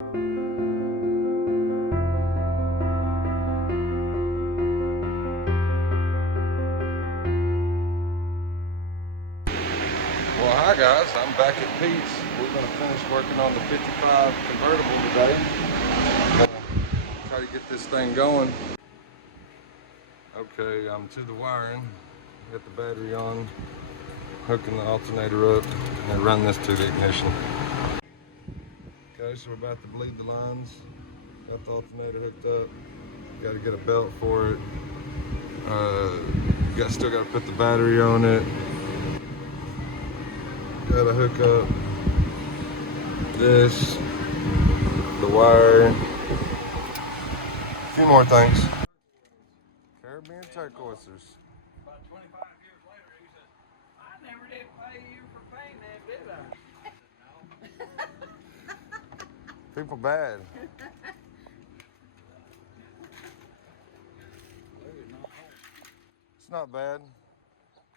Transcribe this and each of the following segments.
Well, hi guys, I'm back at Pete's. We're going to finish working on the 55 convertible today. Try to get this thing going. Okay, I'm to the wiring. Got the battery on, hooking the alternator up, and run this to the ignition. Okay, so we're about to bleed the lines. Got the alternator hooked up. Got to get a belt for it. Still got to put the battery on it. Got to hook up this, the wire, a few more things. Caribbean turquoises. About 25 years later, he said, I never did pay you for painting that, did I? No. People bad. It's not bad.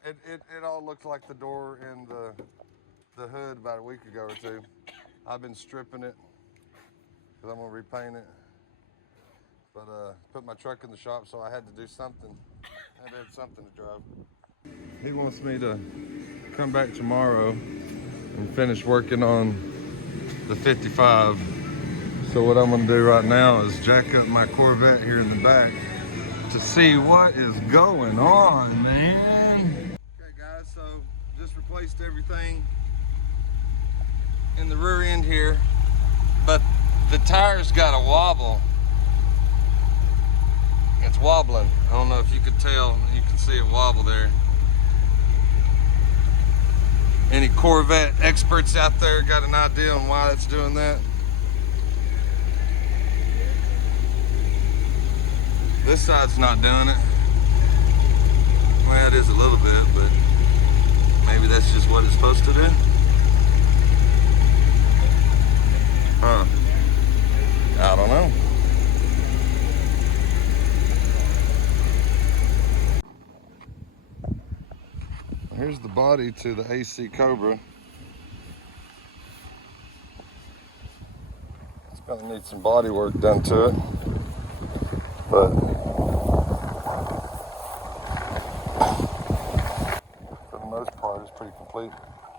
It all looked like the door and the hood about a week ago or two. I've been stripping it because I'm gonna repaint it. But put my truck in the shop, so I had to do something. I had to have something to drive. He wants me to come back tomorrow and finish working on the 55. So what I'm gonna do right now is jack up my Corvette here in the back to see what is going on, man. Okay guys, so just replaced everything in the rear end here, but the tire's got a wobble. It's wobbling. I don't know if you could tell, you can see it wobble there. Any Corvette experts out there got an idea on why it's doing that? This side's not doing it. Well, it is a little bit, but maybe that's just what it's supposed to do. Huh. I don't know. Here's the body to the AC Cobra. It's gonna need some body work done to it, but for the most part, it's pretty complete.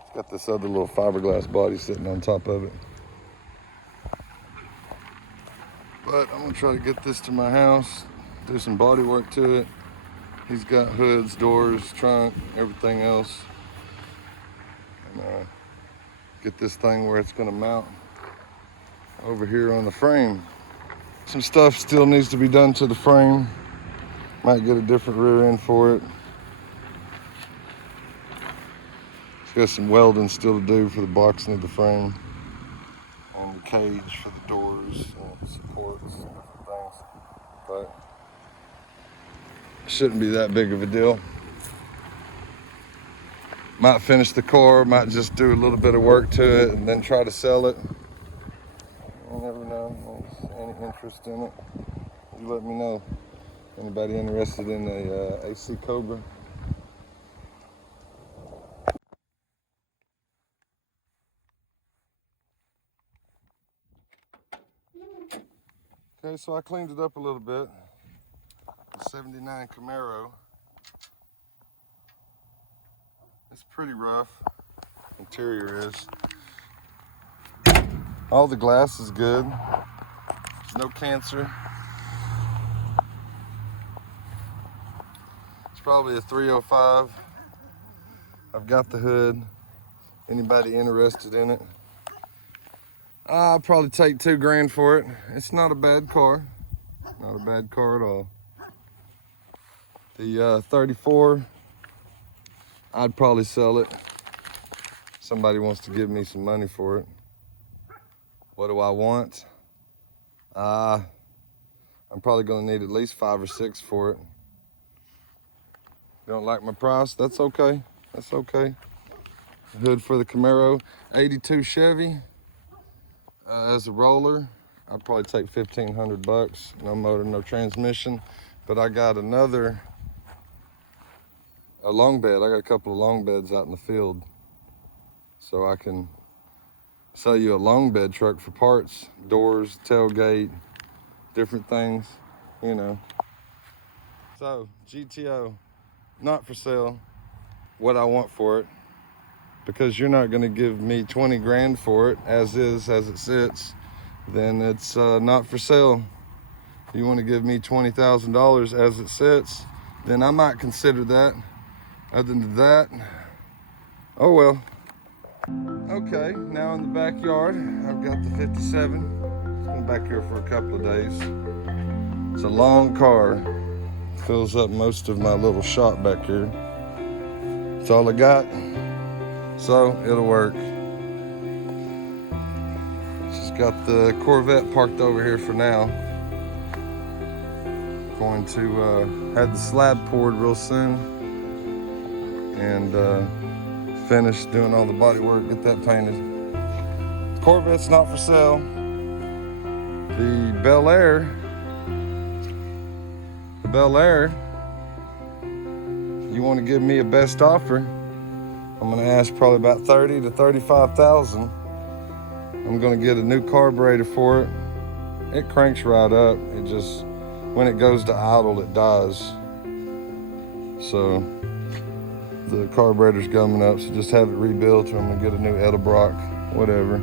It's got this other little fiberglass body sitting on top of it. But I'm gonna try to get this to my house, do some body work to it. He's got hoods, doors, trunk, everything else. And get this thing where it's gonna mount over here on the frame. Some stuff still needs to be done to the frame. Might get a different rear end for it. It's got some welding still to do for the boxing of the frame. And the cage for the doors and supports and different things. But it shouldn't be that big of a deal. Might finish the car, might just do a little bit of work to it and then try to sell it. You never know if there's any interest in it. You let me know. Anybody interested in a AC Cobra? Okay, so I cleaned it up a little bit. The 79 Camaro. It's pretty rough. Interior is. All the glass is good. There's no cancer. It's probably a 305. I've got the hood. Anybody interested in it? I'll probably take $2 grand for it. It's not a bad car. Not a bad car at all. The 34, I'd probably sell it. Somebody wants to give me some money for it. What do I want? I'm probably gonna need at least 5 or 6 for it. You don't like my price? That's okay. That's okay. Hood for the Camaro, 82 Chevy. As a roller, I'd probably take 1,500 bucks. No motor, no transmission. But I got a long bed. I got a couple of long beds out in the field. So I can sell you a long bed truck for parts, doors, tailgate, different things, you know. So GTO, not for sale. What I want for it, because you're not gonna give me 20 grand for it as is, as it sits, then it's not for sale. If you want to give me $20,000 as it sits, then I might consider that. Other than that, oh well. Okay, now in the backyard, I've got the 57. It's been back here for a couple of days. It's a long car. Fills up most of my little shop back here. That's all I got, so it'll work. She's got the Corvette parked over here for now. Going to have the slab poured real soon and finish doing all the body work, get that painted. The Corvette's not for sale. The Bel-Air, you want to give me a best offer, I'm going to ask probably about $30,000 to $35,000. I'm going to get a new carburetor for it. It cranks right up. It just, when it goes to idle, it dies. So the carburetor's coming up, so just have it rebuilt, or I'm gonna get a new Edelbrock, whatever.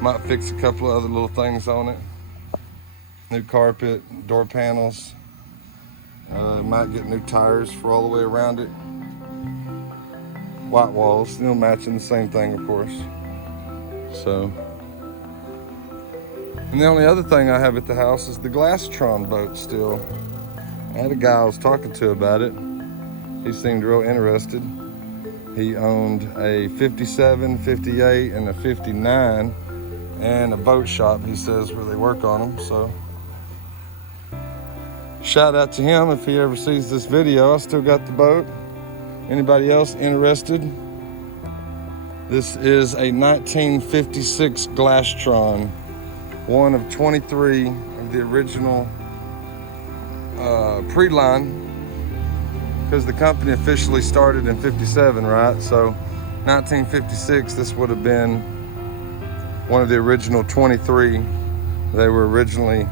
Might fix a couple of other little things on it. New carpet, door panels. Might get new tires for all the way around it. White walls, still matching the same thing, of course. So. And the only other thing I have at the house is the Glastron Boat still. I had a guy I was talking to about it. He seemed real interested. He owned a 57, 58, and a 59, and a boat shop, he says, where they work on them. So shout out to him if he ever sees this video. I still got the boat. Anybody else interested? This is a 1956 Glastron. One of 23 of the original pre-line, because the company officially started in 57, right? So 1956, this would have been one of the original 23. They were originally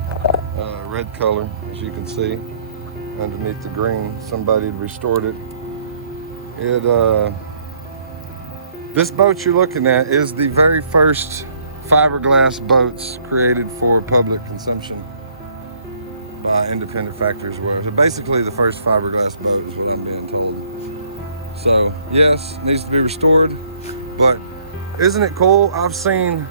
red color, as you can see, underneath the green. Somebody had restored it. This boat you're looking at is the very first fiberglass boats created for public consumption by independent factories. So basically the first fiberglass boat is what I'm being told. So yes, it needs to be restored, but isn't it cool? I've seen,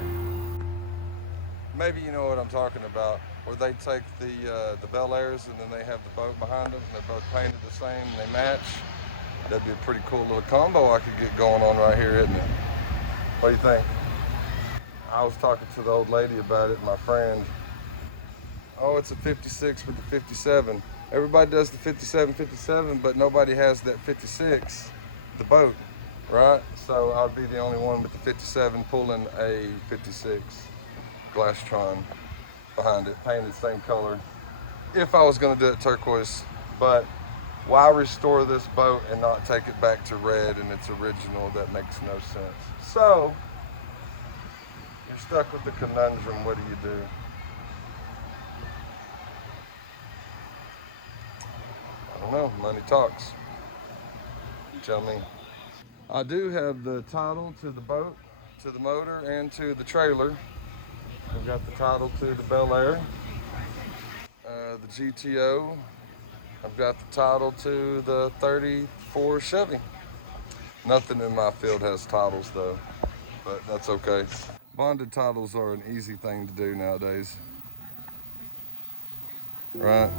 maybe you know what I'm talking about, where they take the Bel-Airs and then they have the boat behind them and they're both painted the same and they match. That'd be a pretty cool little combo I could get going on right here, isn't it? What do you think? I was talking to the old lady about it, my friend. Oh, it's a 56 with the 57. Everybody does the 57, but nobody has that 56, the boat, right? So I'd be the only one with the 57 pulling a 56 Glastron behind it, painted the same color. If I was gonna do it turquoise, but why restore this boat and not take it back to red and its original? That makes no sense. So, you're stuck with the conundrum. What do you do? I don't know. Money talks. You tell me. I do have the title to the boat, to the motor, and to the trailer. I've got the title to the Bel-Air, the GTO. I've got the title to the 34 Chevy. Nothing in my field has titles though, but that's okay. Bonded titles are an easy thing to do nowadays, right?